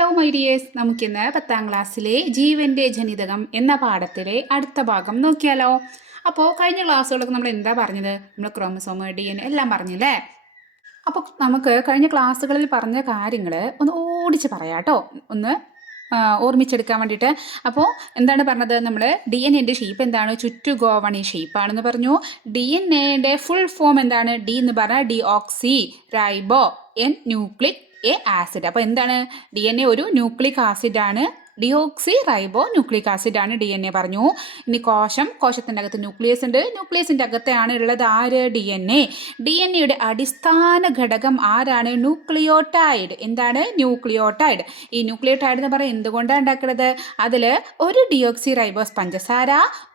Hello my dears, നമുക്കിന്ന് 10ാം ക്ലാസ്സിലെ ജീവൻ്റെ ജനിതകം എന്ന പാഠത്തിലെ അടുത്ത ഭാഗം നോക്കിയാലോ. അപ്പോൾ കഴിഞ്ഞ ക്ലാസ്സുകളൊക്കെ നമ്മൾ എന്താ പറഞ്ഞത്? നമ്മൾ ക്രോമസോം, DNA എല്ലാം പറഞ്ഞില്ലേ. അപ്പോൾ നമുക്ക് കഴിഞ്ഞ ക്ലാസ്സുകളിൽ പറഞ്ഞ കാര്യങ്ങൾ ഒന്ന് ഓടിച്ച് പറയാം കേട്ടോ, ഒന്ന് ഓർമ്മിച്ചെടുക്കാൻ വേണ്ടിയിട്ട്. അപ്പോൾ എന്താണ് പറഞ്ഞത്? നമ്മൾ DNA ഷേപ്പ് എന്താണ്? ചുറ്റുഗോവണി ഷേപ്പാണെന്ന് പറഞ്ഞു. DNA ഫുൾ ഫോം എന്താണ്? ഡി എന്ന് പറഞ്ഞാൽ deoxyribonucleic acid. അപ്പോൾ എന്താണ്? DNA ഒരു ന്യൂക്ലിക് ആസിഡാണ്. ഡിയോക്സി റൈബോ ന്യൂക്ലിക് ആസിഡാണ് DNA പറഞ്ഞു. ഇനി കോശത്തിൻ്റെ അകത്ത് ന്യൂക്ലിയസ് ഉണ്ട്. ന്യൂക്ലിയസിൻ്റെ അകത്താണ് ഉള്ളത് ആര്? DNA അടിസ്ഥാന ഘടകം ആരാണ്? ന്യൂക്ലിയോടൈഡ്. എന്താണ്? ന്യൂക്ലിയോടൈഡ്. ഈ ന്യൂക്ലിയോടൈഡ് എന്ന് പറയുന്നത് എന്തുകൊണ്ടാണ് ഉണ്ടാക്കുന്നത്? അതിൽ ഒരു ഡിയോക്സി റൈബോസ് പഞ്ചസാര,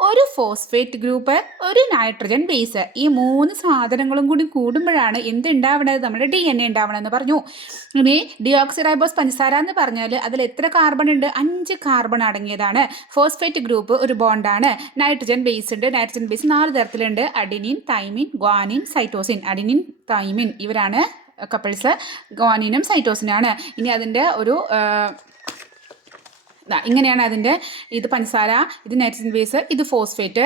ഒരു ഫോസ്ഫേറ്റ് ഗ്രൂപ്പ്, ഒരു നൈട്രജൻ ബേസ്, ഈ 3 സാധനങ്ങളും കൂടി കൂടുമ്പോഴാണ് എന്തുണ്ടാവുന്നത്? നമ്മുടെ DNA ഉണ്ടാവണമെന്ന് പറഞ്ഞു. ഇനി ഡിയോക്സി റൈബോസ് പഞ്ചസാര എന്ന് പറഞ്ഞാൽ അതിൽ എത്ര കാർബൺ ഉണ്ട്? 5 കാർബൺ അടങ്ങിയതാണ്. ഫോസ്ഫേറ്റ് ഗ്രൂപ്പ് ഒരു ബോണ്ടാണ്. നൈട്രജൻ ബേസ് ഉണ്ട്. നൈട്രജൻ ബേസ് 4 തരത്തിലുണ്ട്: adenine, thymine, guanine, cytosine. Adenine, thymine ഇവരാണ് കപ്പിൾസ്. ഗ്വാനിനും സൈറ്റോസിനാണ്. ഇനി അതിൻ്റെ ഒരു ഇങ്ങനെയാണ് അതിൻ്റെ ഇത് പഞ്ചസാര, ഇത് നൈട്രജൻ ബേസ്, ഇത് ഫോസ്ഫേറ്റ്.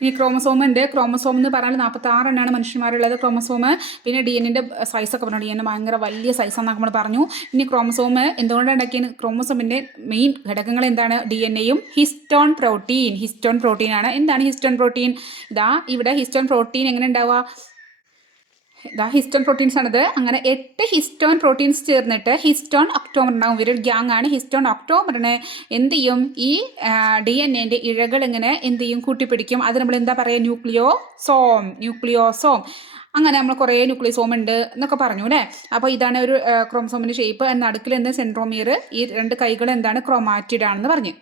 ഇനി ക്രോമസോം ഉണ്ട്. ക്രോമസോം എന്ന് പറഞ്ഞാൽ 46 എണ്ണമാണ് മനുഷ്യന്മാരുള്ളത് ക്രോമസോം. പിന്നെ DNA സൈസൊക്കെ പറഞ്ഞു. DNA ഭയങ്കര വലിയ സൈസാണെന്നൊക്കെ നമ്മൾ പറഞ്ഞു. ഇനി ക്രോമസോം എന്തുകൊണ്ടാണ് ഉണ്ടാക്കിയത്? ക്രോമസോമിൻ്റെ മെയിൻ ഘടകങ്ങൾ എന്താണ്? DNAയും ഹിസ്റ്റോൺ പ്രോട്ടീനാണ്. എന്താണ് ഹിസ്റ്റോൺ പ്രോട്ടീൻ? ഇവിടെ ഹിസ്റ്റോൺ പ്രോട്ടീൻ എങ്ങനെ ഉണ്ടാവുക? ഹിസ്റ്റോൺ പ്രോട്ടീൻസ് ആണിത്. അങ്ങനെ 8 ഹിസ്റ്റോൺ പ്രോട്ടീൻസ് ചേർന്നിട്ട് ഹിസ്റ്റോൺ ഒക്ടോമർ ഉണ്ടാകും. ഇവരൊരു ഗ്യാങ് ആണ്. ഹിസ്റ്റോൺ ഒക്ടോമറിനെ എന്ത് ചെയ്യും? ഈ DNA ഇഴകൾ ഇങ്ങനെ എന്ത് ചെയ്യും? കൂട്ടിപ്പിടിക്കും. അത് നമ്മൾ എന്താ പറയുക? ന്യൂക്ലിയോസോം. അങ്ങനെ നമ്മൾ കുറേ ന്യൂക്ലിയോസോം ഉണ്ട് എന്നൊക്കെ പറഞ്ഞു അല്ലേ. അപ്പോൾ ഇതാണ് ഒരു ക്രോമസോമിൻ്റെ ഷേപ്പ്. നടുക്കിൽ എന്ത്? സെൻട്രോമിയർ. ഈ 2 കൈകൾ എന്താണ്? ക്രോമാറ്റിഡ് ആണെന്ന് പറഞ്ഞു.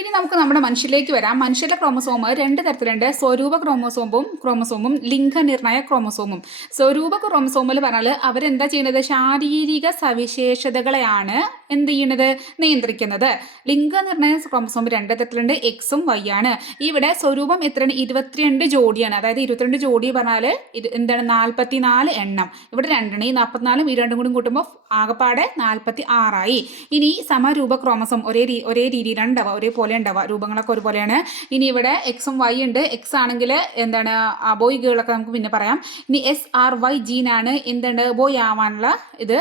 ഇനി നമുക്ക് നമ്മുടെ മനുഷ്യരിലേക്ക് വരാം. മനുഷ്യരുടെ ക്രോമസോം 2 തരത്തിലുണ്ട്: സ്വരൂപ ക്രോമസോമും ലിംഗനിർണയ ക്രോമസോമും. സ്വരൂപ ക്രോമസോമിൽ പറഞ്ഞാൽ അവരെന്താ ചെയ്യുന്നത്? ശാരീരിക സവിശേഷതകളെയാണ് എന്ത് ചെയ്യുന്നത്? നിയന്ത്രിക്കുന്നത്. ലിംഗനിർണയ ക്രോമസോം 2 തരത്തിലുണ്ട്: എക്സും വൈ ആണ്. ഇവിടെ സ്വരൂപം എത്രയാണ്? 22 ജോഡിയാണ്. അതായത് 22 ജോഡി പറഞ്ഞാൽ എന്താണ്? 44 എണ്ണം. ഇവിടെ 2 ഈ 44ഉം ഈ 2 കൂടി കൂട്ടുമ്പോൾ ആകെപ്പാടെ 46 ആയി. ഇനി സമരൂപ ക്രോമസോം ഒരേ രീതിയിലാണ് ഉണ്ടാവുക, ഒരേപോലെ ഉണ്ടാവുക, രൂപങ്ങളൊക്കെ ഒരുപോലെയാണ്. ഇനി ഇവിടെ എക്സും വൈ ഉണ്ട്. എക്സ് ആണെങ്കിൽ എന്താണ്? ബോയ് ഗേളൊക്കെ നമുക്ക് പിന്നെ പറയാം. ഇനി SRY ജീനാണ് എന്താണ്? ബോയ് ആവാനുള്ള ഇത്.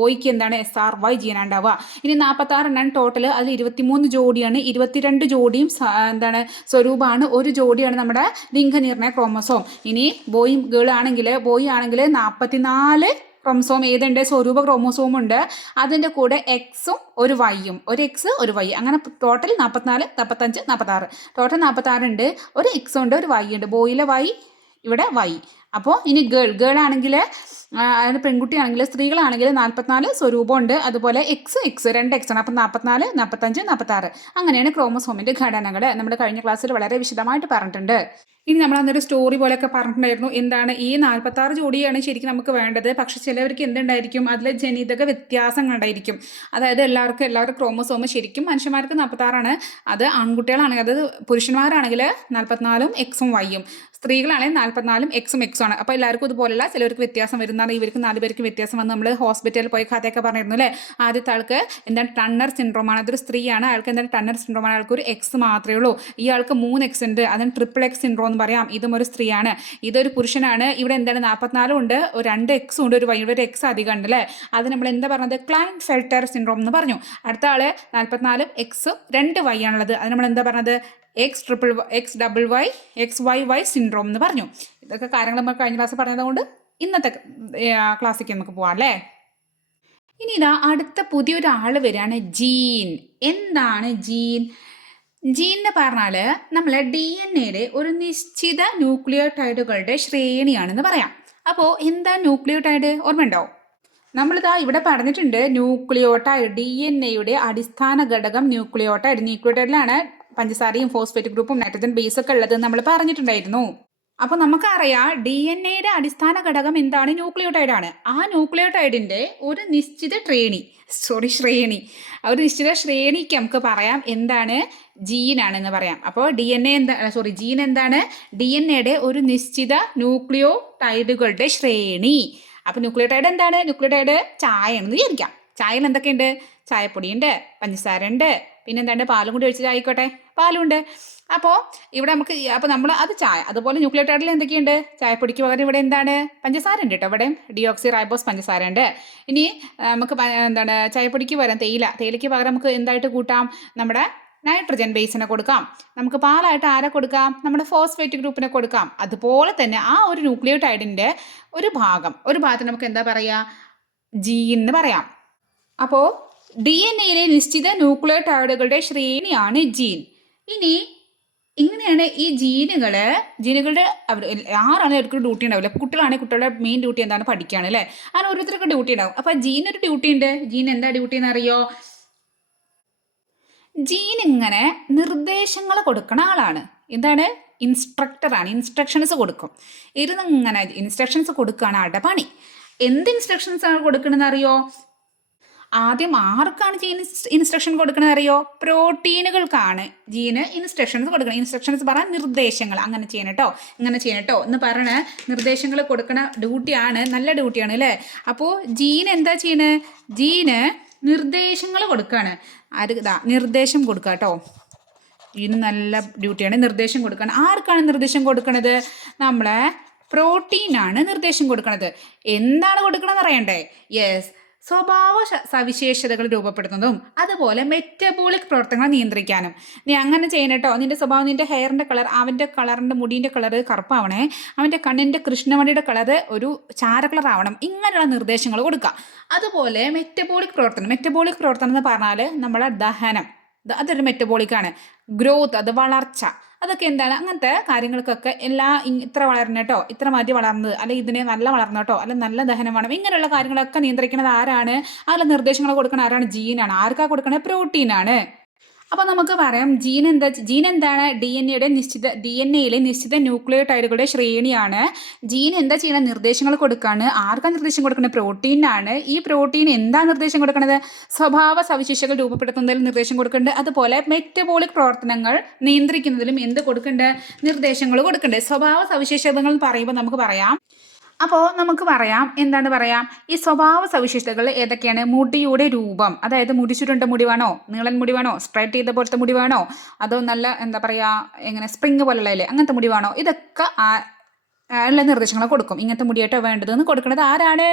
ബോയ്ക്ക് എന്താണ്? SRY ജീനാണ് ഉണ്ടാവുക. ഇനി 46 എണ്ണാണ് ടോട്ടൽ. അതിൽ 23 ജോഡിയാണ്. 22 ജോഡിയും എന്താണ്? സ്വരൂപമാണ്. ഒരു ജോഡിയാണ് നമ്മുടെ ലിംഗനിർണയ ക്രോമസോം. ഇനി ബോയ് ആണെങ്കിൽ 44 ക്രോമസോം ഏതുണ്ട്? സ്വരൂപ ക്രോമസോം ഉണ്ട്. അതിൻ്റെ കൂടെ എക്സും ഒരു വൈയും, ഒരു എക്സ് ഒരു വൈ, അങ്ങനെ ടോട്ടൽ 44, 45, 46. ടോട്ടൽ 46 ഉണ്ട്. ഒരു എക്സ് ഉണ്ട്, ഒരു വൈ ഉണ്ട്. ബോയിലെ വൈ, ഇവിടെ വൈ. അപ്പോൾ ഇനി ഗേൾ ആണെങ്കിൽ, അതിന് പെൺകുട്ടിയാണെങ്കിൽ, സ്ത്രീകളാണെങ്കിൽ 44 സ്വരൂപമുണ്ട്. അതുപോലെ എക്സ് 2 എക്സ് ആണ്. അപ്പം 44, 45, 46. അങ്ങനെയാണ് ക്രോമസോമിൻ്റെ ഘടനകൾ. നമ്മുടെ കഴിഞ്ഞ ക്ലാസ്സിൽ വളരെ വിശദമായിട്ട് പറഞ്ഞിട്ടുണ്ട്. ഇനി നമ്മൾ അന്നൊരു സ്റ്റോറി പോലെയൊക്കെ പറഞ്ഞിട്ടുണ്ടായിരുന്നു. എന്താണ്? ഈ 46 ജോഡിയാണ് ശരിക്കും നമുക്ക് വേണ്ടത്. പക്ഷെ ചിലവർക്ക് എന്തുണ്ടായിരിക്കും? അതിൽ ജനിതക വ്യത്യാസങ്ങൾ ഉണ്ടായിരിക്കും. അതായത് എല്ലാവരും ക്രോമസോം ശരിക്കും മനുഷ്യന്മാർക്ക് 46 ആണ്. അത് ആൺകുട്ടികളാണെങ്കിൽ, അത് പുരുഷന്മാരാണെങ്കിൽ 44ഉം എക്സും വൈയും, സ്ത്രീകളാണെങ്കിൽ 44ഉം എക്സും ആണ്. അപ്പോൾ എല്ലാവർക്കും ഇതുപോലെയുള്ള ചിലവർക്ക് വ്യത്യാസം വരുന്നതാണ്. ഇവർക്ക് 4 പേർക്ക് വ്യത്യാസം വന്ന് നമ്മൾ ഹോസ്പിറ്റലിൽ പോയി കഥയൊക്കെ പറഞ്ഞിരുന്നു അല്ലേ. ആദ്യത്തെ ആൾക്ക് എന്താണ്? ടണ്ണർ സിൻഡ്രോമാണ്. അതൊരു സ്ത്രീയാണ്. ആൾക്ക് എന്താണ്? ടണ്ണർ സിൻഡ്രോമാണ്. ആൾക്ക് ഒരു എക്സ് മാത്രമേ ഉള്ളൂ. ഈ ആൾക്ക് 3 എക്സ് ഉണ്ട്. അതിന് ട്രിപ്പിൾ എക്സ് സിൻഡ്രോം എന്ന് പറയാം. ഇതും ഒരു സ്ത്രീയാണ്. ഇതൊരു പുരുഷനാണ്. ഇവിടെ എന്താണ്? 44 ഉണ്ട്, 2 എക്സും ഉണ്ട്, ഒരു വൈ, ഒരു എക്സ് അധികം ഉണ്ട് അല്ലേ. അത് നമ്മൾ എന്താ പറഞ്ഞത്? ക്ലൈൻഫെൽറ്റർ സിൻഡ്രോം എന്ന് പറഞ്ഞു. അടുത്ത ആള് 44 എക്സും 2 വൈ ആണുള്ളത്. അത് നമ്മൾ എന്താ പറഞ്ഞത്? XYY സിൻഡ്രോം എന്ന് പറഞ്ഞു. ഇതൊക്കെ കാര്യങ്ങൾ നമ്മൾ കഴിഞ്ഞ ക്ലാസ് പറഞ്ഞതുകൊണ്ട് ഇന്നത്തെ ക്ലാസ്സിലേക്ക് നമുക്ക് പോവാം അല്ലേ. ഇനി അടുത്ത പുതിയൊരാൾ വരികയാണ്, ജീൻ. എന്താണ് ജീൻ? ജീൻ എന്ന് പറഞ്ഞാൽ നമ്മളെ DNA ഒരു നിശ്ചിത ന്യൂക്ലിയോടൈഡുകളുടെ ശ്രേണിയാണെന്ന് പറയാം. അപ്പോൾ എന്താ ന്യൂക്ലിയോടൈഡ്? ഓർമ്മയുണ്ടോ? ഇവിടെ പറഞ്ഞിട്ടുണ്ട് ന്യൂക്ലിയോടൈഡ്. DNA അടിസ്ഥാന ഘടകം ന്യൂക്ലിയോടൈഡിലാണ് പഞ്ചസാരയും ഫോസ്ഫേറ്റ് ഗ്രൂപ്പും നൈട്രജൻ ബേസൊക്കെ ഉള്ളത് നമ്മൾ പറഞ്ഞിട്ടുണ്ടായിരുന്നു. അപ്പോൾ നമുക്കറിയാം DNA അടിസ്ഥാന ഘടകം എന്താണ്? ന്യൂക്ലിയോടൈഡ് ആണ്. ആ ന്യൂക്ലിയോടൈഡിൻ്റെ ഒരു നിശ്ചിത ശ്രേണി, ഒരു നിശ്ചിത ശ്രേണിക്ക് നമുക്ക് പറയാം എന്താണ്? ജീനാണെന്ന് പറയാം. അപ്പോൾ ജീൻ എന്താണ്? DNA ഒരു നിശ്ചിത ന്യൂക്ലിയോടൈഡുകളുടെ ശ്രേണി. അപ്പോൾ ന്യൂക്ലിയോടൈഡ് എന്താണ്? ന്യൂക്ലിയോടൈഡ് ചായയാണെന്ന് വിചാരിക്കാം. ചായയിൽ എന്തൊക്കെയുണ്ട്? ചായപ്പൊടിയുണ്ട്, പഞ്ചസാര ഉണ്ട്, പിന്നെ എന്താണ് പാലും കൂടി ഒഴിച്ചത് ആയിക്കോട്ടെ, പാലുണ്ട്. അപ്പോൾ ഇവിടെ നമുക്ക് അപ്പോൾ നമ്മൾ അത് ചായ. അതുപോലെ ന്യൂക്ലിയോടൈഡിൽ എന്തൊക്കെയുണ്ട്? ചായപ്പൊടിക്ക് പകരം ഇവിടെ എന്താണ്? പഞ്ചസാര ഉണ്ട് കേട്ടോ. ഇവിടെ ഡിയോക്സി റൈബോസ് പഞ്ചസാര ഉണ്ട്. ഇനി നമുക്ക് എന്താണ് ചായപ്പൊടിക്ക് പകരം തേയിലയ്ക്ക് പകരം നമുക്ക് എന്തായിട്ട് കൂട്ടാം? നമ്മുടെ നൈട്രജൻ ബേസിനെ കൊടുക്കാം. നമുക്ക് പാലായിട്ട് ആരെ കൊടുക്കാം? നമ്മുടെ ഫോസ്ഫേറ്റ് ഗ്രൂപ്പിനെ കൊടുക്കാം. അതുപോലെ തന്നെ ആ ഒരു ന്യൂക്ലിയോടൈഡിൻ്റെ ഒരു ഭാഗത്തിന് നമുക്ക് എന്താ പറയുക? ജീൻ എന്ന് പറയാം. അപ്പോൾ DNA-യിലെ നിശ്ചിത ന്യൂക്ലിയോടൈഡുകളുടെ ശ്രേണിയാണ് ജീൻ. ഇനി ഇങ്ങനെയാണ് ഈ ജീനുകളുടെ ആറാണ് അവർക്ക് ഡ്യൂട്ടി ഉണ്ടാവില്ല. കുട്ടികളാണെങ്കിൽ കുട്ടികളുടെ മെയിൻ ഡ്യൂട്ടി എന്താണ്? പഠിക്കുകയാണ് അല്ലേ? അങ്ങനെ ഓരോരുത്തർക്ക് ഡ്യൂട്ടി ഉണ്ടാവും. അപ്പോൾ ജീനൊരു ഡ്യൂട്ടി ഉണ്ട്. ജീൻ എന്താ ഡ്യൂട്ടി എന്നറിയോ? ജീൻ ഇങ്ങനെ നിർദ്ദേശങ്ങൾ കൊടുക്കുന്ന ആളാണ്. എന്താണ്? ഇൻസ്ട്രക്ടറാണ്. ഇൻസ്ട്രക്ഷൻസ് കൊടുക്കും. ഇങ്ങനെ ഇൻസ്ട്രക്ഷൻസ് കൊടുക്കുകയാണ് ആളുടെ പണി. എന്ത് ഇൻസ്ട്രക്ഷൻസ് ആണ് കൊടുക്കണമെന്ന് അറിയോ? ആദ്യം ആർക്കാണ് ജീൻ ഇൻസ്ട്രക്ഷൻ കൊടുക്കണമെന്ന് അറിയോ? പ്രോട്ടീനുകൾക്കാണ് ജീന് ഇൻസ്ട്രക്ഷൻസ് കൊടുക്കണം. ഇൻസ്ട്രക്ഷൻസ് പറയാൻ നിർദ്ദേശങ്ങൾ, അങ്ങനെ ചെയ്യണം കേട്ടോ എന്ന് പറഞ്ഞ നിർദ്ദേശങ്ങൾ കൊടുക്കണ ഡ്യൂട്ടിയാണ്. നല്ല ഡ്യൂട്ടിയാണ് അല്ലേ? അപ്പോൾ ജീൻ എന്താ ചെയ്യണേ? ജീന് നിർദ്ദേശങ്ങൾ കൊടുക്കുകയാണ്. നിർദ്ദേശം കൊടുക്കുക കേട്ടോ. ജീന് നല്ല ഡ്യൂട്ടിയാണ്, നിർദ്ദേശം കൊടുക്കണം. ആർക്കാണ് നിർദ്ദേശം കൊടുക്കണത്? നമ്മളെ പ്രോട്ടീനാണ് നിർദ്ദേശം കൊടുക്കണത്. എന്താണ് കൊടുക്കണമെന്ന് അറിയണ്ടേ? യെസ്, സ്വഭാവ സവിശേഷതകൾ രൂപപ്പെടുത്തുന്നതും അതുപോലെ മെറ്റബോളിക് പ്രവർത്തനങ്ങൾ നിയന്ത്രിക്കാനും. നീ അങ്ങനെ ചെയ്യണം കേട്ടോ. നിന്റെ സ്വഭാവം, നിന്റെ ഹെയറിൻ്റെ കളർ, അവൻ്റെ കളറിൻ്റെ മുടീൻ്റെ കളർ കറുപ്പാവണേ, അവൻ്റെ കണ്ണിൻ്റെ കൃഷ്ണമണിയുടെ കളർ ഒരു ചാര കളർ ആവണം, ഇങ്ങനെയുള്ള നിർദ്ദേശങ്ങൾ കൊടുക്കുക. അതുപോലെ മെറ്റബോളിക് പ്രവർത്തനം എന്ന് പറഞ്ഞാൽ നമ്മളെ ദഹനം, അതൊരു മെറ്റബോളിക്കാണ്. ഗ്രോത്ത്, അത് വളർച്ച, അതൊക്കെ എന്താണ്? അങ്ങനത്തെ കാര്യങ്ങൾക്കൊക്കെ ഇത്ര വളരണം കേട്ടോ, ഇത്ര മാറ്റി വളർന്നത്, അല്ലെങ്കിൽ ഇതിനെ നല്ല വളർന്നു കേട്ടോ, അല്ലെങ്കിൽ നല്ല ദഹനം വേണം, ഇങ്ങനെയുള്ള കാര്യങ്ങളൊക്കെ നിയന്ത്രിക്കുന്നത് ആരാണ്? അതിലെ നിർദ്ദേശങ്ങൾ കൊടുക്കുന്ന ആരാണ്? ജീനാണ്. ആർക്കാ കൊടുക്കണത്? പ്രോട്ടീനാണ്. അപ്പോൾ നമുക്ക് പറയാം ജീൻ എന്താണ്? DNA-യിലെ നിശ്ചിത ന്യൂക്ലിയോടൈഡുകളുടെ ശ്രേണിയാണ്. ജീൻ എന്താ ചെയ്യണത്? നിർദ്ദേശങ്ങൾ കൊടുക്കുകയാണ്. ആർക്കാ നിർദ്ദേശം കൊടുക്കുന്നത്? പ്രോട്ടീനാണ്. ഈ പ്രോട്ടീൻ എന്താ നിർദ്ദേശം കൊടുക്കുന്നത്? സ്വഭാവ സവിശേഷതകൾ രൂപപ്പെടുത്തുന്നതിൽ നിർദ്ദേശം കൊടുക്കുന്നുണ്ട്. അതുപോലെ മെറ്റബോളിക് പ്രവർത്തനങ്ങൾ നിയന്ത്രിക്കുന്നതിലും എന്ത് കൊടുക്കുന്നുണ്ട്? നിർദ്ദേശങ്ങൾ കൊടുക്കുന്നുണ്ട്. സ്വഭാവ സവിശേഷതകൾ എന്ന് പറയുമ്പോൾ നമുക്ക് പറയാം, എന്താണ് പറയാം? ഈ സ്വഭാവ സവിശേഷതകൾ ഏതൊക്കെയാണ്? മുടിയുടെ രൂപം, അതായത് മുടി ചുരുണ്ട മുടി വേണോ, നീളൻ മുടി വേണോ, സ്ട്രൈറ്റ് ചെയ്ത പോലത്തെ മുടി വേണോ, അതോ നല്ല എന്താ പറയുക എങ്ങനെ സ്പ്രിങ് പോലുള്ളതല്ലേ അങ്ങനത്തെ മുടി വേണോ, ഇതൊക്കെ ഉള്ള നിർദ്ദേശങ്ങൾ കൊടുക്കും. ഇങ്ങനത്തെ മുടിയായിട്ടോ വേണ്ടതെന്ന് കൊടുക്കുന്നത് ആരാണ്?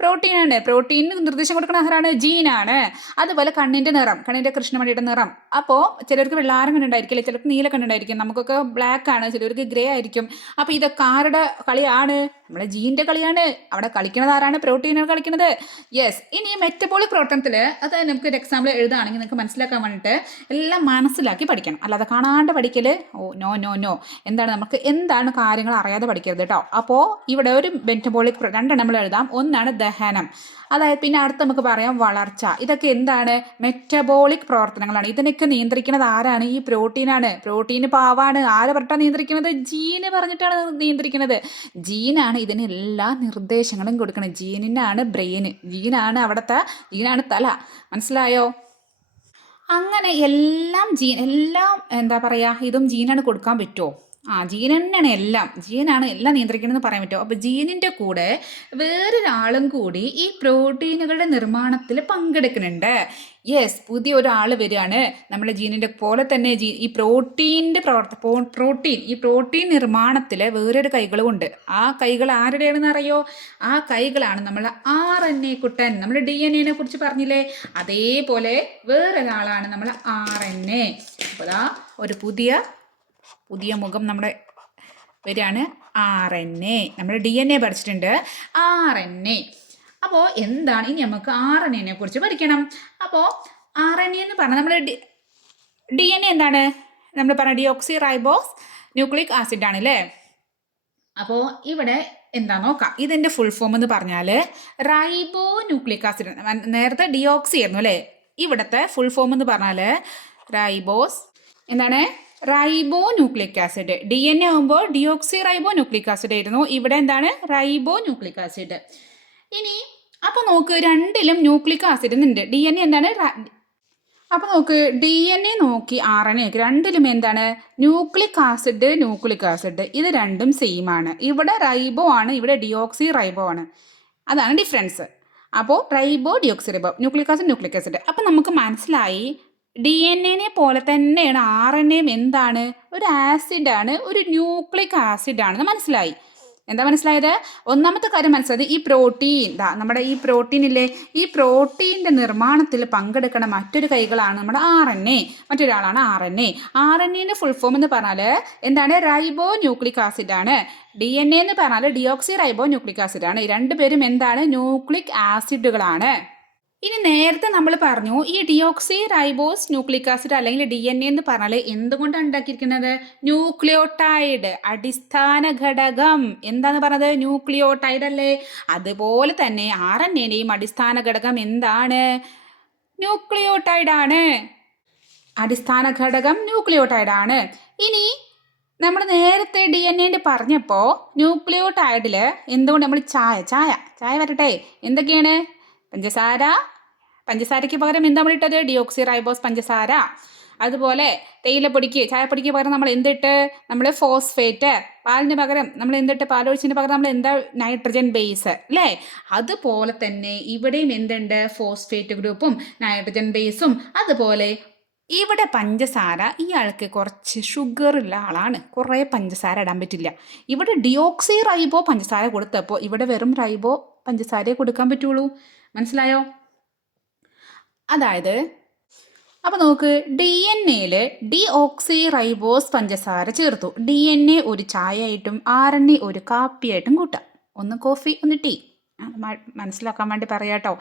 പ്രോട്ടീനാണ്. പ്രോട്ടീനിന് നിർദ്ദേശം കൊടുക്കുന്ന ആരാണ്? ജീനാണ്. അതുപോലെ കണ്ണിൻ്റെ നിറം, കണ്ണിൻ്റെ കൃഷ്ണമണിയുടെ നിറം. അപ്പോൾ ചിലർക്ക് വെള്ളാരം കണ്ടുണ്ടായിരിക്കില്ല, ചിലർക്ക് നീല കണ്ടുണ്ടായിരിക്കും, നമുക്കൊക്കെ ബ്ലാക്ക് ആണ്, ചിലർക്ക് ഗ്രേ ആയിരിക്കും. അപ്പോൾ ഇതൊക്കെ ആരുടെ കളിയാണ്? നമ്മുടെ ജീൻ്റെ കളിയാണ്. അവിടെ കളിക്കുന്നത് ആരാണ്? പ്രോട്ടീനാണ് കളിക്കുന്നത്. യെസ്. ഇനി മെറ്റബോളിക് പ്രവർത്തനത്തിൽ അത് നമുക്ക് ഒരു എക്സാമ്പിൾ എഴുതുകയാണെങ്കിൽ നിങ്ങൾക്ക് മനസ്സിലാക്കാൻ വേണ്ടിയിട്ട് എല്ലാം മനസ്സിലാക്കി പഠിക്കണം, അല്ലാതെ കാണാണ്ട് പഠിക്കൽ നോ. എന്താണ് കാര്യങ്ങൾ അറിയാതെ പഠിക്കരുത് കേട്ടോ. അപ്പോൾ ഇവിടെ ഒരു മെറ്റബോളിക് രണ്ടെണ്ണം നമ്മൾ എഴുതാം. ഒന്നാണ് ദഹനം, അതായത് പിന്നെ അടുത്ത് നമുക്ക് പറയാം വളർച്ച. ഇതൊക്കെ എന്താണ്? മെറ്റബോളിക് പ്രവർത്തനങ്ങളാണ്. ഇതിനൊക്കെ നിയന്ത്രിക്കുന്നത് ആരാണ്? ഈ പ്രോട്ടീനാണ്. പ്രോട്ടീന് പാവാണ്. ആരെ പറഞ്ഞിട്ടാണ് നിയന്ത്രിക്കുന്നത്? ജീന് പറഞ്ഞിട്ടാണ് നിയന്ത്രിക്കുന്നത്. ജീനാണ് ഇതിനെല്ലാ നിർദ്ദേശങ്ങളും കൊടുക്കുന്നത്. ജീനിനാണ് ബ്രെയിന്, ജീനാണ് തല. മനസ്സിലായോ? അങ്ങനെ എല്ലാം എന്താ പറയുക, ഇതും ജീനാണ് കൊടുക്കാൻ പറ്റുമോ? ജീൻ തന്നെയാണ് ജീനാണ് എല്ലാം നിയന്ത്രിക്കണമെന്ന് പറയാൻ പറ്റുമോ? അപ്പോൾ ജീനിൻ്റെ കൂടെ വേറൊരാളും കൂടി ഈ പ്രോട്ടീനുകളുടെ നിർമ്മാണത്തിൽ പങ്കെടുക്കുന്നുണ്ട്. യെസ്, പുതിയ ഒരാൾ വരികയാണ്. നമ്മുടെ ജീനിൻ്റെ പോലെ തന്നെ ഈ പ്രോട്ടീൻ നിർമ്മാണത്തിൽ വേറൊരു കൈകളും ഉണ്ട്. ആ കൈകൾ ആരുടെയാണെന്ന് അറിയോ? ആ കൈകളാണ് നമ്മളെ RNA കുട്ടൻ. നമ്മൾ DNA-നെ കുറിച്ച് പറഞ്ഞില്ലേ, അതേപോലെ വേറൊരാളാണ് നമ്മളെ RNA. അപ്പോൾ ഒരു പുതിയ മുഖം നമ്മുടെ വരികയാണ്. RNA. നമ്മൾ DNA പഠിച്ചിട്ടുണ്ട്. RNA. അപ്പോൾ എന്താണ് ഇനി നമുക്ക് RNA-നെ കുറിച്ച് പഠിക്കണം. അപ്പോൾ RNA എന്ന് പറഞ്ഞാൽ നമ്മൾ DNA എന്താണ്? നമ്മൾ പറഞ്ഞ ഡിയോക്സി റൈബോസ് ന്യൂക്ലിക് ആസിഡ് ആണ് അല്ലേ? അപ്പോൾ ഇവിടെ എന്താ നോക്കാം. ഇതിൻ്റെ ഫുൾ ഫോം എന്ന് പറഞ്ഞാൽ റൈബോ ന്യൂക്ലിക് ആസിഡ്. നേരത്തെ ഡിയോക്സി ആയിരുന്നു അല്ലേ? ഇവിടുത്തെ ഫുൾ ഫോം എന്ന് പറഞ്ഞാൽ റൈബോ ന്യൂക്ലിക് ആസിഡ്. DNA ആകുമ്പോൾ ഡിയോക്സി റൈബോ ന്യൂക്ലിക് ആസിഡ് ആയിരുന്നു. ഇവിടെ എന്താണ്? റൈബോ ന്യൂക്ലിക് ആസിഡ്. ഇനി അപ്പോൾ നോക്ക്, രണ്ടിലും ന്യൂക്ലിക് ആസിഡ് ഉണ്ട്. DNA എന്താണ്? അപ്പോൾ നോക്ക്, DNA നോക്കി RNA രണ്ടിലും എന്താണ്? Nucleic acid. ഇത് രണ്ടും സെയിം ആണ്. ഇവിടെ റൈബോ ആണ്, ഇവിടെ ഡിയോക്സി റൈബോ ആണ്. അതാണ് ഡിഫറൻസ്. അപ്പോൾ റൈബോ ഡിയോക്സി റൈബോ ന്യൂക്ലിക് ആസിഡ്. അപ്പം നമുക്ക് മനസ്സിലായി DNA പോലെ തന്നെയാണ് RNA എന്താണ്, ഒരു ആസിഡാണ്, ഒരു ന്യൂക്ലിക് ആസിഡാണെന്ന് മനസ്സിലായി. എന്താ മനസ്സിലായത്? ഒന്നാമത്തെ കാര്യം മനസ്സിലായത് ഈ പ്രോട്ടീൻ, നമ്മുടെ ഈ പ്രോട്ടീനില്ലേ, ഈ പ്രോട്ടീൻ്റെ നിർമ്മാണത്തിൽ പങ്കെടുക്കുന്ന മറ്റൊരു കൈകളാണ് നമ്മുടെ RNA, മറ്റൊരാളാണ് RNA. RNAൻ്റെ ഫുൾ ഫോം എന്ന് പറഞ്ഞാൽ എന്താണ്? റൈബോ ന്യൂക്ലിക് ആസിഡാണ്. DNA എന്ന് പറഞ്ഞാൽ ഡിയോക്സി റൈബോ ന്യൂക്ലിക് ആസിഡാണ്. ഈ രണ്ടുപേരും എന്താണ്? ന്യൂക്ലിക് ആസിഡുകളാണ്. ഇനി നേരത്തെ നമ്മൾ പറഞ്ഞു ഈ ഡിയോക്സി റൈബോസ് ന്യൂക്ലിക് ആസിഡ് അല്ലെങ്കിൽ DNA എന്ന് പറഞ്ഞാൽ എന്തുകൊണ്ടാണ് ഉണ്ടാക്കിയിരിക്കുന്നത്? ന്യൂക്ലിയോടൈഡ്, അടിസ്ഥാന ഘടകം. എന്താന്ന് പറഞ്ഞത്? ന്യൂക്ലിയോടൈഡ് അല്ലേ? അതുപോലെ തന്നെ RNAയുടെയും അടിസ്ഥാന ഘടകം എന്താണ്? ന്യൂക്ലിയോടൈഡ് ആണ്. അടിസ്ഥാന ഘടകം ന്യൂക്ലിയോടൈഡ് ആണ്. ഇനി നമ്മൾ നേരത്തെ DNA പറഞ്ഞപ്പോൾ ന്യൂക്ലിയോടൈഡിൽ എന്തുകൊണ്ട് നമ്മൾ ചായ വരട്ടെ, എന്തൊക്കെയാണ്? പഞ്ചസാരയ്ക്ക് പകരം എന്താ നമ്മൾ ഇട്ടത്? ഡിയോക്സി റൈബോസ് പഞ്ചസാര. അതുപോലെ തേയിലപ്പൊടിക്ക്, ചായപ്പൊടിക്ക് പകരം നമ്മൾ എന്തിട്ട്? നമ്മൾ ഫോസ്ഫേറ്റ്. പാലിന് പകരം നമ്മൾ എന്തിട്ട്? പാലൊഴിച്ചിന് പകരം നമ്മൾ എന്താ? നൈട്രജൻ ബേസ് അല്ലേ? അതുപോലെ തന്നെ ഇവിടെയും എന്തുണ്ട്? ഫോസ്ഫേറ്റ് ഗ്രൂപ്പും നൈട്രജൻ ബേസും. അതുപോലെ ഇവിടെ പഞ്ചസാര, ഇയാൾക്ക് കുറച്ച് ഷുഗർ ഉള്ള ആളാണ്, കുറേ പഞ്ചസാര ഇടാൻ പറ്റില്ല. ഇവിടെ ഡിയോക്സി റൈബോ പഞ്ചസാര കൊടുത്തപ്പോൾ ഇവിടെ വെറും റൈബോ പഞ്ചസാരയെ കൊടുക്കാൻ പറ്റുള്ളൂ. മനസ്സിലായോ? അതായത് അപ്പോൾ നോക്ക്, DNA ഡിയോക്സി റൈബോസ് പഞ്ചസാര ചേർത്തു. DNA ഒരു ചായ ആയിട്ടും RNA ഒരു കാപ്പിയായിട്ടും കൂട്ടാം. ഒന്ന് കോഫി, ഒന്ന് ടീ. മനസ്സിലാക്കാൻ വേണ്ടി പറയാട്ടോ.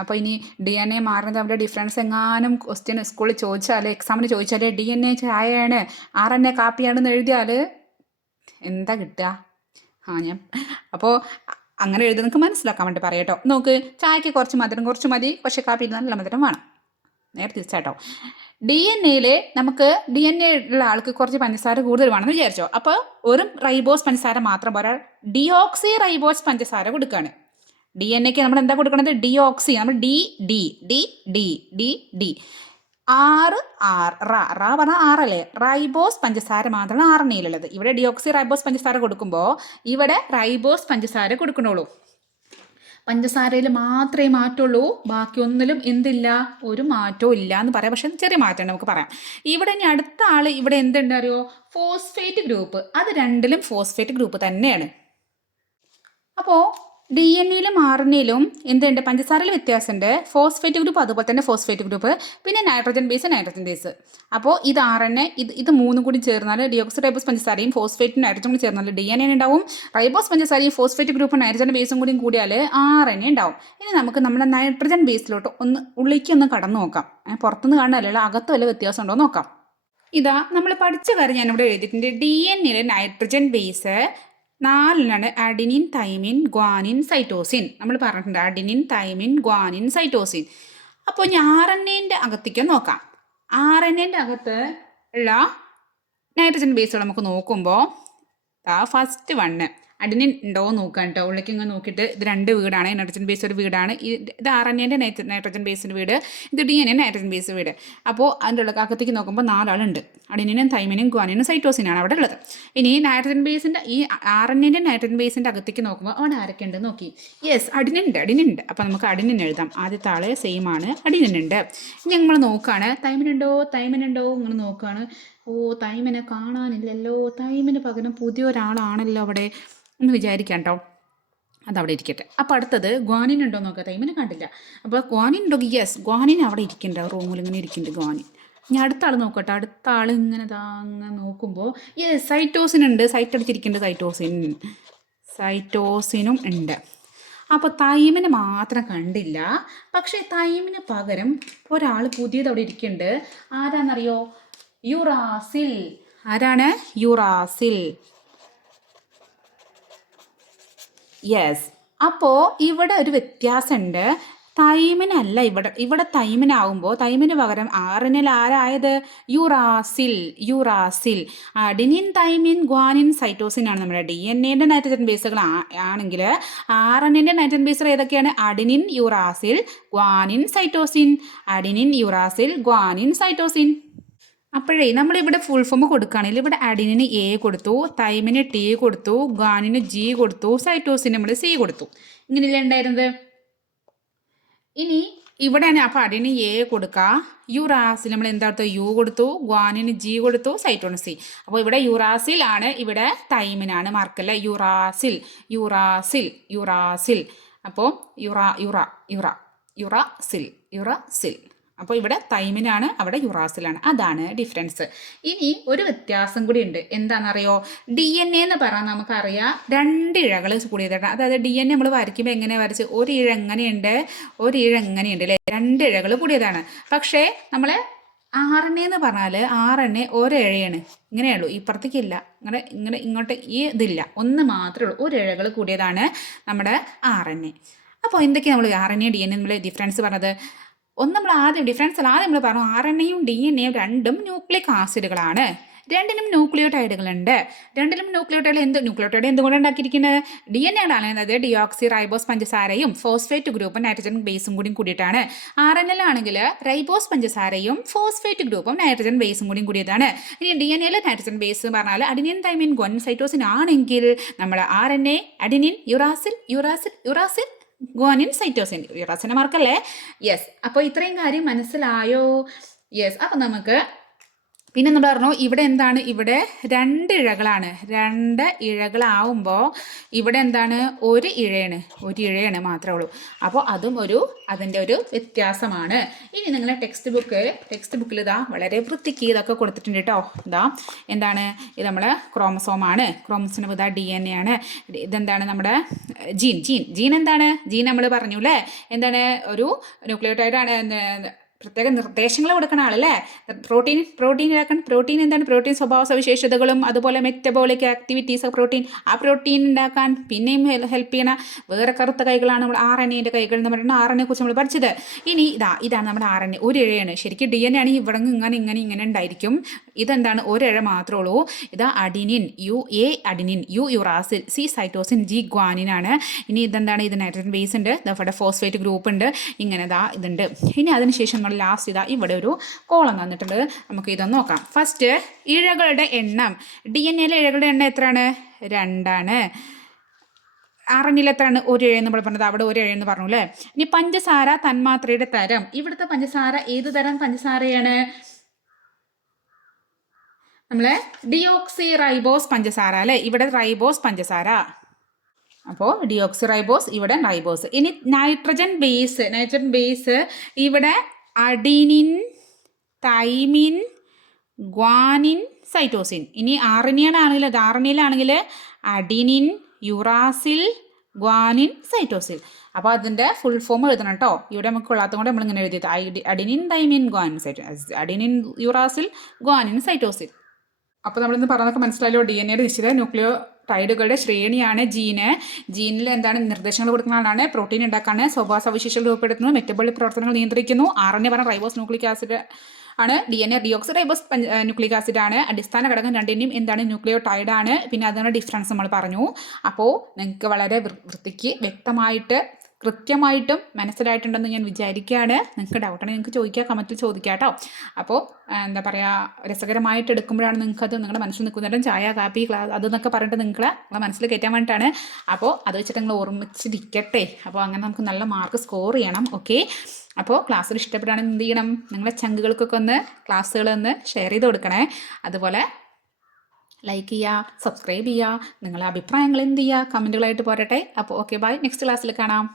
അപ്പോൾ ഇനി DNA മാറുന്നത് തമ്മിലെ ഡിഫറൻസ് എങ്ങാനും ക്വസ്റ്റ്യൻ സ്കൂളിൽ ചോദിച്ചാൽ, എക്സാമിന് ചോദിച്ചാൽ DNA ചായയാണ് RNA കാപ്പിയാണെന്ന് എഴുതിയാൽ എന്താ കിട്ടുക? അപ്പോൾ അങ്ങനെ എഴുതി നിങ്ങൾക്ക് മനസ്സിലാക്കാൻ വേണ്ടി പറയാട്ടോ. നോക്ക്, ചായക്ക് കുറച്ച് മധുരം കുറച്ച് മതി, പക്ഷേ കാപ്പിയിൽ നല്ല മധുരം വേണം. നേരെ തിരിച്ചാട്ടോ. നമുക്ക് DNA ഉള്ള ആൾക്ക് കുറച്ച് പഞ്ചസാര കൂടുതൽ വേണമെന്ന് വിചാരിച്ചോ. അപ്പോൾ ഒരു റൈബോസ് പഞ്ചസാര മാത്രം പോരാ, ഡിയോക്സി റൈബോസ് പഞ്ചസാര കൊടുക്കുകയാണ്. DNAക്ക് നമ്മൾ എന്താ കൊടുക്കണത്? ഡിയോക്സി. നമ്മൾ ഡി പറഞ്ഞാൽ ആറല്ലേ? റൈബോസ് പഞ്ചസാര മാത്രമാണ് RNAയിലുള്ളത്. ഇവിടെ ഡിയോക്സി റൈബോസ് പഞ്ചസാര കൊടുക്കുമ്പോൾ ഇവിടെ റൈബോസ് പഞ്ചസാര കൊടുക്കണുള്ളൂ. പഞ്ചസാരയിൽ മാത്രമേ മാറ്റുള്ളൂ, ബാക്കിയൊന്നിലും എന്തില്ല? ഒരു മാറ്റവും ഇല്ല എന്ന് പറയാം. പക്ഷെ ചെറിയ മാറ്റം നമുക്ക് പറയാം. ഇവിടെ ഇനി അടുത്ത ആൾ ഇവിടെ എന്തുണ്ട് അറിയോ? Phosphate group. അത് രണ്ടിലും ഫോസ്ഫേറ്റ് ഗ്രൂപ്പ് തന്നെയാണ്. അപ്പോൾ DNAയിലും RNAയിലും എന്തുണ്ട്? പഞ്ചസാരയിൽ വ്യത്യാസമുണ്ട്. ഫോസ്ഫേറ്റ് ഗ്രൂപ്പ് അതുപോലെ തന്നെ ഫോസ്ഫേറ്റ് ഗ്രൂപ്പ്, പിന്നെ നൈട്രജൻ ബേസ്. അപ്പോൾ ഇത് RNA, ഇത് മൂന്നും കൂടി ചേർന്നാൽ ഡിയോക്സി റൈബോസ് പഞ്ചസാരയും ഫോസ്ഫേറ്റും നൈട്രജനും കൂടി ചേർന്നാൽ DNA ഉണ്ടാവും. റൈബോസ് പഞ്ചസാരയും ഫോസ്ഫേറ്റ് ഗ്രൂപ്പും നൈട്രജൻ ബേസും കൂടി കൂടിയാൽ RNA ഉണ്ടാവും. ഇനി നമുക്ക് നമ്മുടെ നൈട്രജൻ ബേസിലോട്ട് ഒന്ന് കടന്നു നോക്കാം. പുറത്തുനിന്ന് കാണാനല്ല, അകത്ത് വല്ല വ്യത്യാസം ഉണ്ടോ നോക്കാം. ഇതാ നമ്മൾ പഠിച്ച കാര്യം ഞാനിവിടെ എഴുതിയിട്ടുണ്ട്. DNAയിലെ nitrogen base 4 adenine, thymine, guanine, cytosine. നമ്മൾ പറഞ്ഞിട്ടുണ്ട് അഡിനിൻ, തൈമിൻ, ഗ്വാനിൻ, സൈറ്റോസിൻ. അപ്പോൾ ഇനി RNAൻ്റെ അകത്തേക്ക് നോക്കാം. RNAൻ്റെ അകത്ത് ഉള്ള നൈട്രജൻ ബേസുകൾ നമുക്ക് നോക്കുമ്പോൾ ഫസ്റ്റ് 1 അഡിനിൻ ഉണ്ടോ നോക്കാം കേട്ടോ. ഉള്ളിലേക്ക് ഇങ്ങനെ നോക്കിയിട്ട് ഇത് 2 വീടാണ്. നൈട്രജൻ ബേസ് ഒരു വീടാണ്. ഇത് RNAൻ്റെ നൈട്രജൻ ബേസിൻ്റെ വീട്, ഇത് DNA നൈട്രജൻ ബേസ് വീട്. അപ്പോൾ അതിൻ്റെ ഉള്ള അകത്തേക്ക് നോക്കുമ്പോൾ 4 ആളുണ്ട്. അഡിനിനും തൈമിനും ഗ്വാനിനും സൈറ്റോസിനാണ് അവിടെ ഉള്ളത്. ഇനി നൈട്രജൻ ബേസിൻ്റെ ഈ RNAൻ്റെ നൈട്രജൻ ബേസിൻ്റെ അകത്തേക്ക് നോക്കുമ്പോൾ അവിടെ ആരൊക്കെ ഉണ്ട് നോക്കി. യെസ്, അഡിനിൻ ഉണ്ട്. അപ്പോൾ നമുക്ക് അഡിനിൻ എഴുതാം. ആദ്യത്തെ ആൾ സെയിം ആണ്, അഡിനിൻ ഉണ്ട്. ഇനി നമ്മൾ നോക്കുകയാണ് തൈമിനുണ്ടോ ഇങ്ങനെ നോക്കുകയാണ്. തൈമിനെ കാണാനില്ലല്ലോ, തൈമിന് പകരം പുതിയൊരാളാണല്ലോ അവിടെ എന്ന് വിചാരിക്കാം കേട്ടോ. അതവിടെ ഇരിക്കട്ടെ. അപ്പോൾ അടുത്തത് ഗ്വാനിൻ ഉണ്ടോ നോക്കുക. തൈമിനെ കണ്ടില്ല. അപ്പോൾ ഗ്വാനിൻ ഉണ്ടോ? യെസ്, ഗ്വാനിൻ അവിടെ ഇരിക്കുന്നുണ്ട്, റൂമിൽ ഇങ്ങനെ ഇരിക്കുന്നുണ്ട് ഗ്വാനിൻ. ഇനി അടുത്ത ആൾ നോക്കട്ടെ. അടുത്ത ആൾ ഇങ്ങനെ അങ്ങനെ നോക്കുമ്പോൾ യെസ്, സൈറ്റോസിൻ ഉണ്ട്. സൈറ്റ് അടിച്ചിരിക്കുന്നുണ്ട് സൈറ്റോസിനും ഉണ്ട്. അപ്പോൾ തൈമിനെ മാത്രം കണ്ടില്ല. പക്ഷേ തൈമിന് പകരം ഒരാൾ പുതിയത് അവിടെ ഇരിക്കുന്നുണ്ട്. ആരാന്നറിയോ? യുറാസിൽ. ആരാണ്? യുറാസിൽ. യെസ്. അപ്പോൾ ഇവിടെ ഒരു വ്യത്യാസമുണ്ട്. തൈമിനല്ല ഇവിടെ തൈമിനാവുമ്പോൾ തൈമിന് പകരം RNAയിൽ ആരായത്? Uracil. Adenine, thymine, guanine, cytosine ആണ് നമ്മുടെ DNAയുടെ നൈട്രജൻ ബേസുകൾ ആണെങ്കിൽ RNAയുടെ നൈട്രജൻ ബേസുകൾ ഏതൊക്കെയാണ്? Adenine, uracil, guanine, cytosine. Adenine, uracil, guanine, cytosine. അപ്പോഴേ നമ്മളിവിടെ ഫുൾ ഫോം കൊടുക്കുകയാണെങ്കിൽ ഇവിടെ അഡിനിന് A കൊടുത്തു, തൈമിന് T കൊടുത്തു, ഗ്വാനിന് G കൊടുത്തു, സൈറ്റോസിന് നമ്മൾ C കൊടുത്തു. ഇങ്ങനെയല്ലേ ഉണ്ടായിരുന്നത്? ഇനി ഇവിടെ ഞാൻ അപ്പോൾ അഡിന് എ കൊടുക്കുക, യുറാസിൽ നമ്മൾ എന്താ യു കൊടുത്തു, ഗ്വാനിന് ജി കൊടുത്തു, സൈറ്റോണിന് സി. അപ്പോൾ ഇവിടെ യുറാസിൽ ആണ്, ഇവിടെ തൈമിനാണ് മാർക്കല്ലേ, യുറാസിൽ യുറാസിൽ യുറാസിൽ. അപ്പോൾ യുറാസിൽ യുറാസിൽ. അപ്പോൾ ഇവിടെ തൈമിനാണ്, അവിടെ യുറാസിലാണ്. അതാണ് ഡിഫറൻസ്. ഇനി ഒരു വ്യത്യാസം കൂടി ഉണ്ട്. എന്താണെന്നറിയോ? DNA എന്ന് പറഞ്ഞാൽ നമുക്കറിയാം 2 ഇഴകൾ കൂടിയതാണ്. അതായത് DNA നമ്മൾ വരയ്ക്കുമ്പോൾ എങ്ങനെ വരച്ച്, ഒരു ഇഴ എങ്ങനെയുണ്ട്, ഒരു ഇഴ എങ്ങനെയുണ്ട് അല്ലേ, 2 ഇഴകൾ കൂടിയതാണ്. പക്ഷേ നമ്മൾ RNA എന്ന് പറഞ്ഞാൽ RNA ഒരിഴയാണ്, ഇങ്ങനെയുള്ളൂ, ഇപ്പുറത്തേക്കില്ല, ഇങ്ങനെ ഇങ്ങനെ ഇങ്ങോട്ട് ഈ ഇതില്ല, ഒന്ന് മാത്രമേ ഉള്ളൂ, ഒരു ഇഴകൾ കൂടിയതാണ് നമ്മുടെ RNA. അപ്പോൾ എന്തൊക്കെയാണ് നമ്മൾ RNA DNA നമ്മൾ ഡിഫറൻസ് പറഞ്ഞത്? ഒന്ന് നമ്മൾ ആദ്യം നമ്മൾ പറഞ്ഞു, RNAയും DNAയും രണ്ടും ന്യൂക്ലിക് ആസിഡുകളാണ്. രണ്ടിനും ന്യൂക്ലിയോടൈഡുകളുണ്ട്. രണ്ടിലും ന്യൂക്ലിയോടൈഡ് എന്തുകൊണ്ട് ഉണ്ടാക്കിയിരിക്കുന്നത്? DNA ആണ്. അതായത് ഡിയോക്സി റൈബോസ് പഞ്ചസാരയും ഫോസ്ഫേറ്റ് ഗ്രൂപ്പും നൈട്രജൻ ബേസും കൂടി കൂടിയിട്ടാണ്. RNA ആണെങ്കിൽ റൈബോസ് പഞ്ചസാരയും ഫോസ്ഫേറ്റ് ഗ്രൂപ്പും നൈട്രജൻ ബേസും കൂടി കൂടിയതാണ്. ഇനി DNA നൈട്രജൻ ബേസ് പറഞ്ഞാൽ അഡിനിൻ തൈമിൻ ഗുവാനിൻ സൈറ്റോസിൻ ആണെങ്കിൽ നമ്മൾ RNA adenine uracil guanine cytosine. യുറാസിൻ്റെ മാർക്കല്ലേ? യെസ്. അപ്പോൾ ഇത്രയും കാര്യം മനസ്സിലായോ? യെസ്. അപ്പോൾ നമുക്ക് പിന്നെ നമ്മൾ പറഞ്ഞു ഇവിടെ എന്താണ്, ഇവിടെ 2 ഇഴകളാണ്. 2 ഇഴകളാവുമ്പോൾ ഇവിടെ എന്താണ്, ഒരു ഇഴയാണ് മാത്രമേ ഉള്ളൂ. അപ്പോൾ അതും അതിൻ്റെ ഒരു വ്യത്യാസമാണ്. ഇനി നിങ്ങളെ ടെക്സ്റ്റ് ബുക്കിൽ ഇതാ വളരെ വൃത്തിക്ക് ഇതൊക്കെ കൊടുത്തിട്ടുണ്ട് കേട്ടോ. ഇതാ എന്താണ് ഇത്, നമ്മളെ ക്രോമസോമാണ്. ക്രോമസോം ഇതാ DNA ആണ്. ഇതെന്താണ് നമ്മുടെ ജീൻ എന്താണ്, ജീൻ നമ്മൾ പറഞ്ഞു അല്ലേ, എന്താണ് ഒരു ന്യൂക്ലിയോടൈഡാണ്. പ്രത്യേക നിർദ്ദേശങ്ങൾ കൊടുക്കുന്ന ആളല്ലേ. പ്രോട്ടീൻ എന്താണ്, പ്രോട്ടീൻ സ്വഭാവ സവിശേഷതകളും അതുപോലെ മെറ്റബോളിക് ആക്ടിവിറ്റീസ് ഓഫ് പ്രോട്ടീൻ, ആ പ്രോട്ടീൻ ഉണ്ടാക്കാൻ പിന്നെയും ഹെൽപ്പ് ചെയ്യണ വേറെ കറുത്ത കൈകളാണ് നമ്മൾ RNAൻ്റെ കൈകൾ എന്ന് പറയുന്നത്. RNA കുറിച്ച് നമ്മൾ പഠിച്ചത്. ഇനി ഇതാണ് നമ്മുടെ RNA, ഒരു ഇഴയാണ്. ശരിക്കും DNA ആണെങ്കിൽ ഇവിടെ ഇങ്ങനെ ഉണ്ടായിരിക്കും. ഇതെന്താണ്, ഒരിഴ മാത്രമേ ഉള്ളൂ. ഇതാ adenine, adenine, uracil, C cytosine, G guanine ആണ്. ഇനി ഇതെന്താണ്, ഇത് നൈട്രജൻ ബേസ് ഉണ്ട്, ഇവിടെ ഫോസ്ഫേറ്റ് ഗ്രൂപ്പ് ഉണ്ട്, ഇങ്ങനെ ഇതുണ്ട്. ഇനി അതിനുശേഷം ലാസ്റ്റ് ഇവിടെ ഒരു കോളം തന്നിട്ടുണ്ട്. നമുക്ക് ഇതൊന്ന് നോക്കാം. ഫസ്റ്റ് ഇഴകളുടെ എണ്ണം. DNA ഇഴകളുടെ എണ്ണം എത്രയാണ്? 2 ആണ്. RNA എത്രയാണ്? ഒരു ഇഴ നമ്മൾ പറഞ്ഞത്, അവിടെ ഒരു ഇഴ എന്ന് പറഞ്ഞു അല്ലേ. ഇനി പഞ്ചസാര തന്മാത്രയുടെ തരം. ഇവിടുത്തെ പഞ്ചസാര ഏത് തരം പഞ്ചസാരയാണ്? നമ്മളെ ഡിയോക്സി റൈബോസ് പഞ്ചസാര അല്ലേ, ഇവിടെ റൈബോസ് പഞ്ചസാര. അപ്പോൾ ഡിയോക്സി റൈബോസ്, ഇവിടെ റൈബോസ്. ഇനി നൈട്രജൻ ബേസ് ഇവിടെ അഡിനിൻ, തൈമിൻ, ഗ്വാനിൻ, സൈറ്റോസിൻ. ഇനി RNAയിലാണെങ്കിൽ അഡിനിൻ, യുറാസിൽ, ഗ്വാനിൻ, സൈറ്റോസിൻ. അപ്പോൾ അതിൻ്റെ ഫുൾ ഫോം എഴുതണം കേട്ടോ. ഇവിടെ നമുക്ക് കൊള്ളാത്തത് കൊണ്ട് നമ്മളിങ്ങനെ എഴുതിയത് adenine, thymine, guanine, cytosine, adenine, uracil, guanine, cytosine. അപ്പോൾ നമ്മളിന്ന് പറഞ്ഞതൊക്കെ മനസ്സിലായല്ലോ. DNAയുടെ നിശ്ചിത ന്യൂക്ലിയോടൈഡുകളുടെ ശ്രേണിയാണ് ജീനിൽ എന്താണ് നിർദ്ദേശങ്ങൾ കൊടുക്കുന്ന ആളാണ്. പ്രോട്ടീൻ ഉണ്ടാക്കാണ്, സ്വഭാവ സവിശേഷതകൾ രൂപപ്പെടുത്തുന്നു, മെറ്റബോളിക് പ്രവർത്തനങ്ങൾ നിയന്ത്രിക്കുന്നു. RNA പറഞ്ഞ റൈബോസ് ന്യൂക്ലിക് ആസിഡ് ആണ്. DNA deoxy ribose nucleic acid ആണ്. അടിസ്ഥാന ഘടകം രണ്ടിൻ്റെയും എന്താണ്, ന്യൂക്ലിയോടൈഡ് ആണ്. പിന്നെ അതിനുള്ള ഡിഫറൻസ് നമ്മൾ പറഞ്ഞു. അപ്പോൾ നിങ്ങൾക്ക് വളരെ വൃത്തിക്ക് വ്യക്തമായിട്ട് കൃത്യമായിട്ടും മനസ്സിലായിട്ടുണ്ടെന്ന് ഞാൻ വിചാരിക്കുകയാണ്. നിങ്ങൾക്ക് ഡൗട്ടാണെങ്കിൽ നിങ്ങൾക്ക് ചോദിക്കുക, കമൻറ്റിൽ ചോദിക്കുക കേട്ടോ. അപ്പോൾ എന്താ പറയുക, രസകരമായിട്ട് എടുക്കുമ്പോഴാണ് നിങ്ങൾക്കത് നിങ്ങളുടെ മനസ്സിൽ നിൽക്കുന്നുണ്ട്. ചായ, കാപ്പി, ക്ലാസ് അതെന്നൊക്കെ പറഞ്ഞിട്ട് നിങ്ങളെ മനസ്സിൽ കയറ്റാൻ വേണ്ടിയിട്ടാണ്. അപ്പോൾ അത് വെച്ചിട്ട് നിങ്ങൾ ഓർമ്മിച്ചിരിക്കട്ടെ. അപ്പോൾ അങ്ങനെ നമുക്ക് നല്ല മാർക്ക് സ്കോർ ചെയ്യണം. ഓക്കെ. അപ്പോൾ ക്ലാസ്സിൽ ഇഷ്ടപ്പെടുകയാണെങ്കിൽ എന്ത് ചെയ്യണം, നിങ്ങളുടെ ചങ്കുകൾക്കൊക്കെ ഒന്ന് ക്ലാസ്സുകളൊന്ന് ഷെയർ ചെയ്ത് കൊടുക്കണേ. അതുപോലെ ലൈക്ക് ചെയ്യുക, സബ്സ്ക്രൈബ് ചെയ്യുക, നിങ്ങളുടെ അഭിപ്രായങ്ങൾ എന്ത് ചെയ്യുക, കമൻറ്റുകളായിട്ട് പോരട്ടെ. അപ്പോൾ ഓക്കെ, ബൈ. നെക്സ്റ്റ് ക്ലാസ്സിൽ കാണാം.